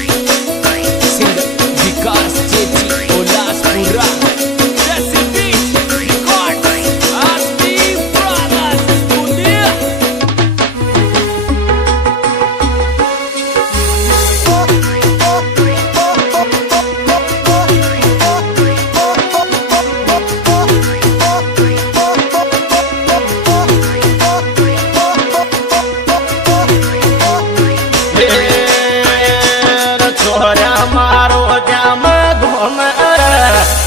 Singer Vikas Chechi Olaspura Jesse Beat Records Asti Brothers Studio छोरा मारो जाम घूम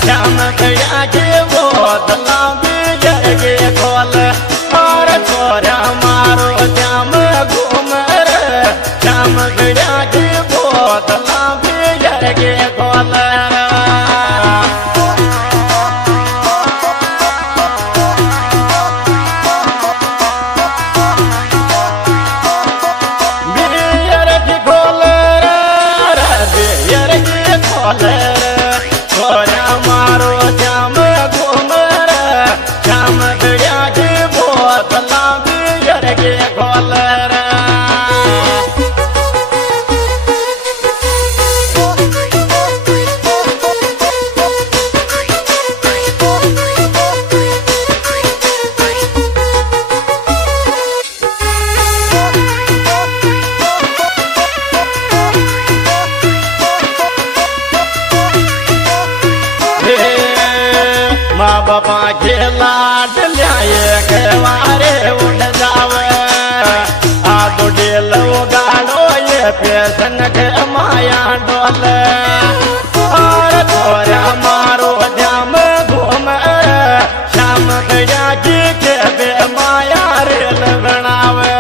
जाम गया के बोतला बिजगे खोल और छोरा मारो जाम घूम जाम गया के बोतला बिजगे खोल छोरा मारो जाम घूम जाम गया के बोतला बिजगे खोल माँ बापा के लाड लियाए गवारे उड़ जावे आ तो डेलो गाड़ो ये पेशन के माया डोले और छोरा मारो जाम घूम शाम गया की के बे माया रेल बनावे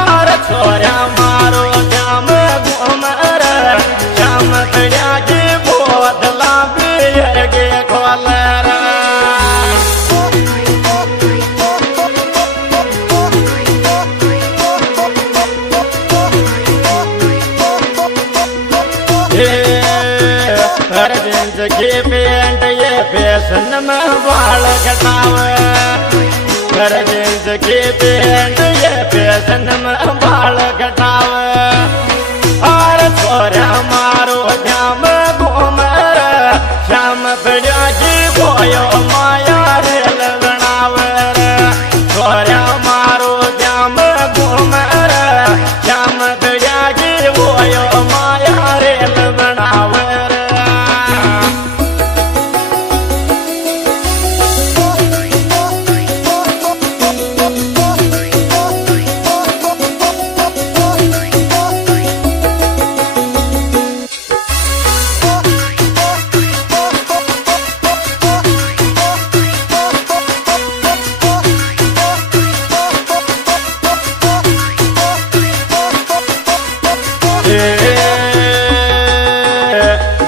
और छोरा मारो जाम घूम शाम गया की बोतला बिजगे खोल हर जींस की पेंट ये फैशन में बाल कटावे हर जींस की पेंट ये फैशन में बाल कटावे और छोरा मारो जाम घूम शाम पड़ा की बोयो माया रेल बनावे छोरा मारो जाम घूम शाम पड़ा की बोयो माया रेल बनावे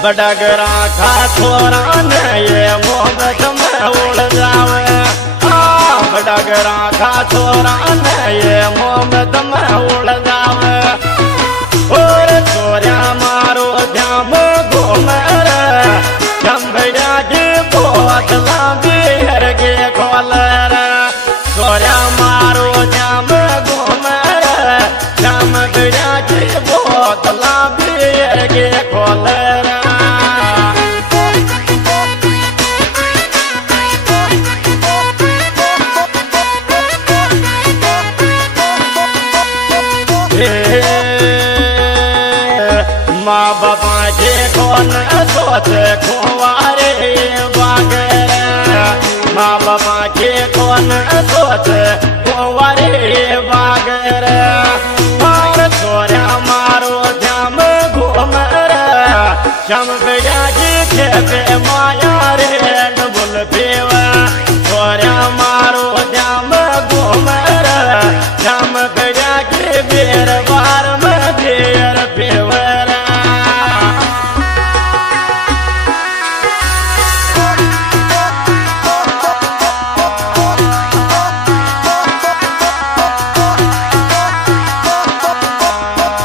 बडगरा खा छोरा ने ये मोहब्बत में उड़ जावे बडगरा खा छोरा ने ये मोहब्बत में उड़ जावे और छोरा मारो जाम घूम चंबड़ा की बोतला बिजगे खोल छोरा मारो जाम घूम जाम गया की बोतला बिजगे खोल माँ बापा के कौन सोच कुंवारे बागरे माँ बापा के कौन सोच कुंवारे बागरे और छोरा मारो जाम घूम चम गया की खेपे माया रे बुल पीवा छोरा मारो जाम घूम चम गया की बेर बार में बेर पीवर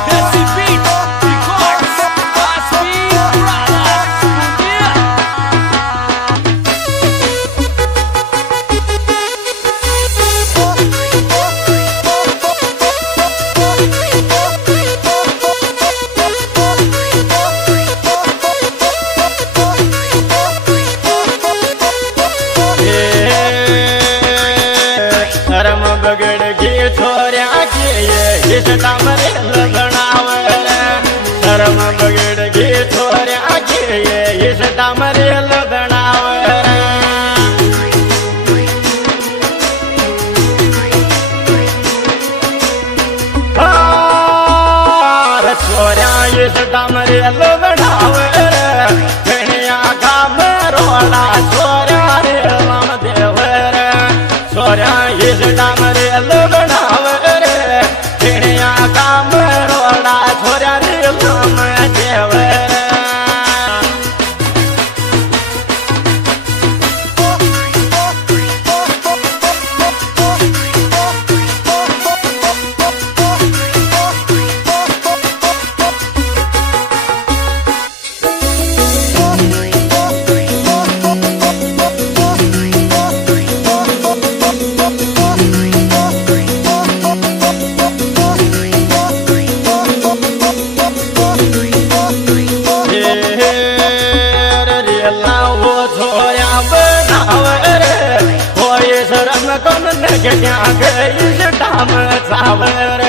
Jesse Beat Records Asti Brothers Studio शर्म बगड़ गे छोरा के इस डामरे लगनावर छोरा इस डामरे लगनावर कन्या काम रोला छोरा रे राम देवर छोरा इस डामरे लगनावर कन्या काम रोला छोरा रे राम देवर डाम चावर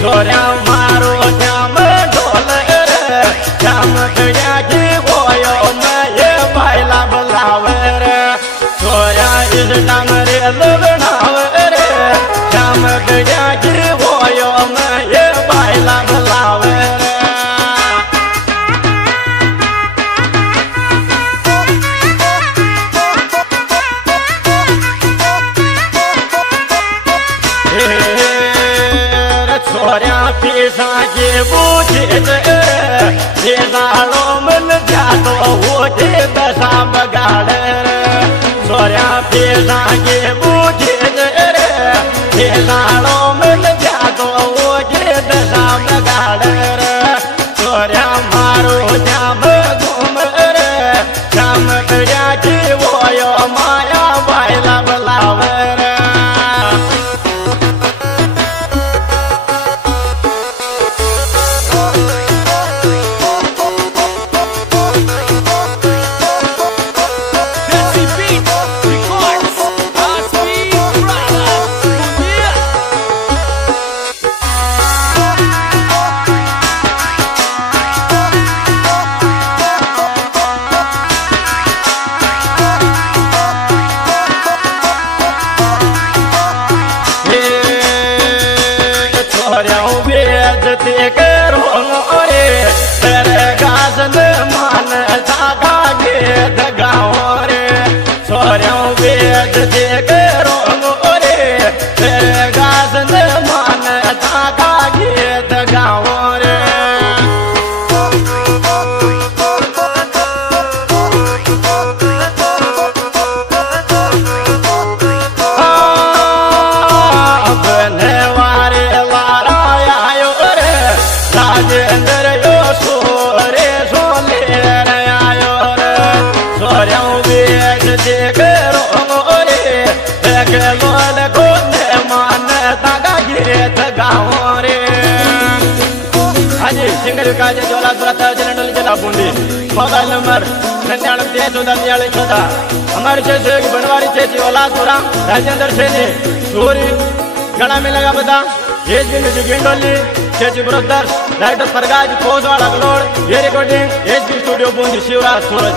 छोरा मारो श्याम ढोल श्याम गया की होयो ये भाईला बुलावर छोरा इस डाम रे लगनावर श्याम गया की होयो ये भाईला बुलावर छोरा पैसा के बूझे ये दालो मन जातो हो के दशा बगाड़ छोरा पैसा के बूझे ये दालो मन जातो हो के दशा बगाड़ छोरा मारो जाम घूम शाम गया की वो माया बाइला बलावर तेरे गाजन मान जागा गे गाँव रे छोरों बेद दे करो रे तेरे गाजन मान जागा गे गाँव रे बने वारे लारा आयो रे राजेंद्र सिंगर का जोला सुरत जनरल जिला बूंदी मोबाइल नंबर 991314 हमारे क्षेत्र की बनवारी चेची ओलासपुरा राजेंद्र सेनी सूरी गला में लगा बता ये गेंडोली चेची ब्रदर्स डायरेक्टर प्रकाश कोसवाड़ा गलोड़ ये recording HP studio Bundi Shivraj सूरज।